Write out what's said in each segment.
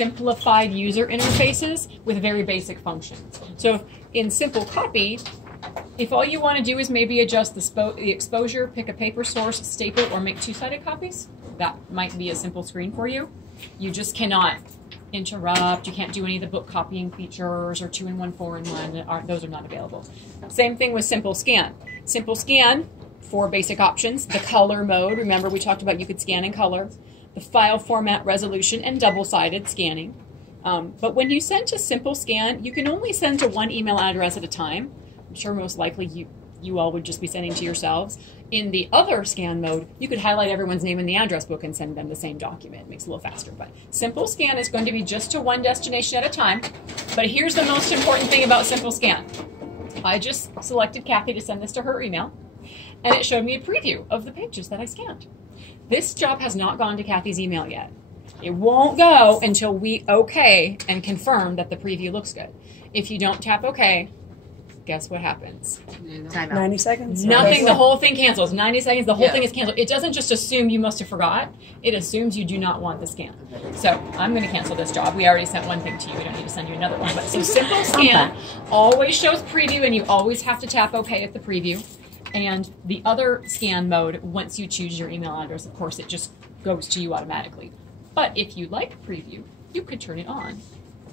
simplified user interfaces with very basic functions. So in Simple Copy, if all you want to do is maybe adjust the exposure, pick a paper source, staple, or make two-sided copies, that might be a simple screen for you. You just cannot interrupt. You can't do any of the book copying features or 2-in-1, 4-in-1. Those are not available. Same thing with Simple Scan. Simple Scan, 4 basic options. The color mode, remember we talked about you could scan in color. The file format, resolution, and double-sided scanning. But when you send to Simple Scan, you can only send to one email address at a time. I'm sure most likely you all would just be sending to yourselves. In the other scan mode, you could highlight everyone's name in the address book and send them the same document. It makes it a little faster. But Simple Scan is going to be just to one destination at a time. But here's the most important thing about Simple Scan. I just selected Kathy to send this to her email, and it showed me a preview of the pages that I scanned. This job has not gone to Kathy's email yet. It won't go until we OK and confirm that the preview looks good. If you don't tap OK, guess what happens? 90 seconds. Nothing. The whole thing cancels. 90 seconds. The whole thing is canceled. It doesn't just assume you must have forgot. It assumes you do not want the scan. So I'm going to cancel this job. We already sent one thing to you. We don't need to send you another one. But so Simple Scan always shows preview, and you always have to tap OK at the preview. And the other scan mode, once you choose your email address, of course, it just goes to you automatically. But if you like preview, you could turn it on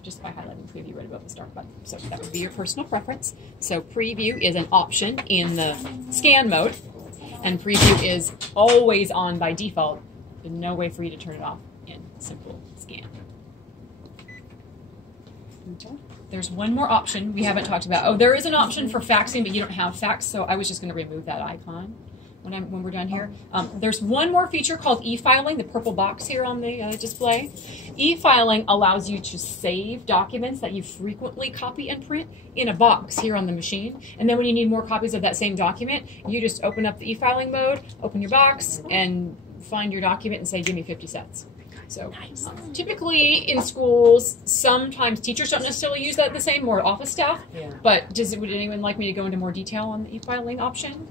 just by highlighting preview right above the start button. So that would be your personal preference. So preview is an option in the scan mode, and preview is always on by default. There's no way for you to turn it off in Simple Scan. Okay. There's one more option we haven't talked about. Oh, there is an option for faxing, but you don't have fax, so I was just going to remove that icon when we're done here. There's one more feature called e-filing, the purple box here on the display. E-filing allows you to save documents that you frequently copy and print in a box here on the machine. And then when you need more copies of that same document, you just open up the e-filing mode, open your box, and find your document and say, give me 50 sets. So typically in schools, sometimes teachers don't necessarily use that the same, more office staff. Yeah. But would anyone like me to go into more detail on the e-filing option?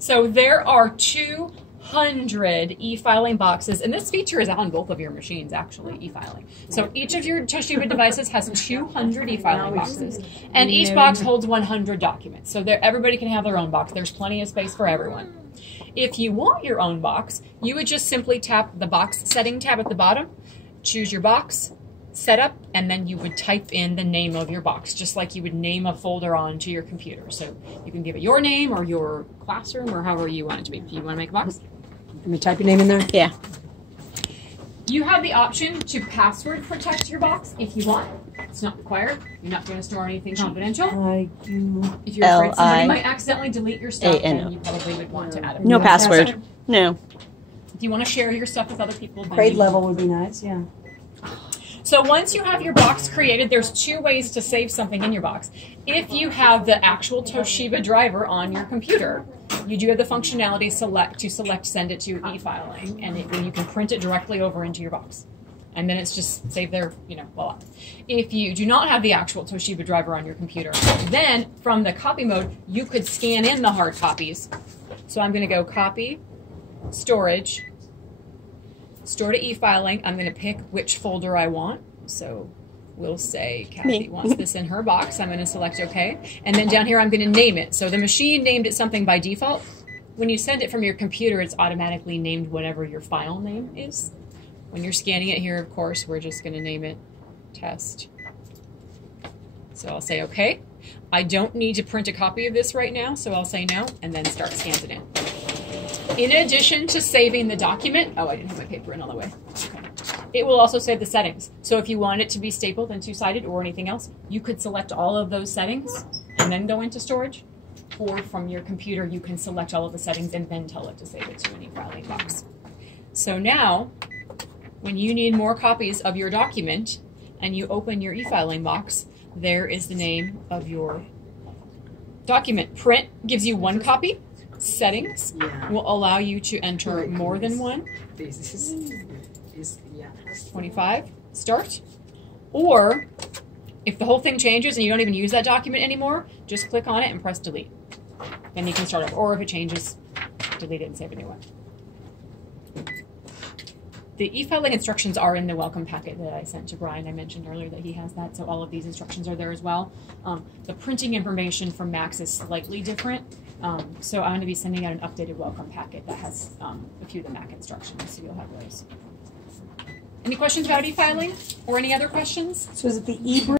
So there are 200 e-filing boxes, and this feature is on both of your machines, actually, e-filing. So each of your Toshiba devices has 200 e-filing boxes, and each box holds 100 documents. So everybody can have their own box. There's plenty of space for everyone. If you want your own box, you would just simply tap the box setting tab at the bottom, choose your box, setup, and then you would type in the name of your box, just like you would name a folder onto your computer. So you can give it your name or your classroom or however you want it to be. Do you want to make a box? Let me type your name in there. Yeah. You have the option to password protect your box if you want. It's not required. You're not going to store anything confidential. If you're afraid somebody might accidentally delete your stuff, then you probably would want to add it. No password. No. If you want to share your stuff with other people, grade level would be nice, yeah. So once you have your box created, there's 2 ways to save something in your box. If you have the actual Toshiba driver on your computer, you do have the functionality to select send it to e-filing, and you can print it directly over into your box. And then it's just saved there, voila. If you do not have the actual Toshiba driver on your computer, then from the copy mode, you could scan in the hard copies. So I'm going to go copy, storage, store to e-filing. I'm going to pick which folder I want. So we'll say Kathy wants this in her box. I'm going to select OK. And then down here, I'm going to name it. So the machine named it something by default. When you send it from your computer, it's automatically named whatever your file name is. When you're scanning it here, of course, we're just going to name it test. So I'll say OK. I don't need to print a copy of this right now, so I'll say no, and then start scanning it in. In addition to saving the document, oh, I didn't have my paper in all the way. Okay. It will also save the settings. So if you want it to be stapled and two-sided or anything else, you could select all of those settings and then go into storage. Or from your computer, you can select all of the settings and then tell it to save it to an e-filing box. So now, when you need more copies of your document and you open your e-filing box, there is the name of your document. Print gives you 1 copy. Settings will allow you to enter more than 1. 25, start. Or if the whole thing changes and you don't even use that document anymore, just click on it and press delete. Then you can start over. Or if it changes, delete it and save a new one. The e-filing instructions are in the welcome packet that I sent to Brian. I mentioned earlier that he has that, so all of these instructions are there as well. The printing information from Max is slightly different, so I'm going to be sending out an updated welcome packet that has a few of the Mac instructions, so you'll have those. Any questions about e-filing or any other questions? So is it the e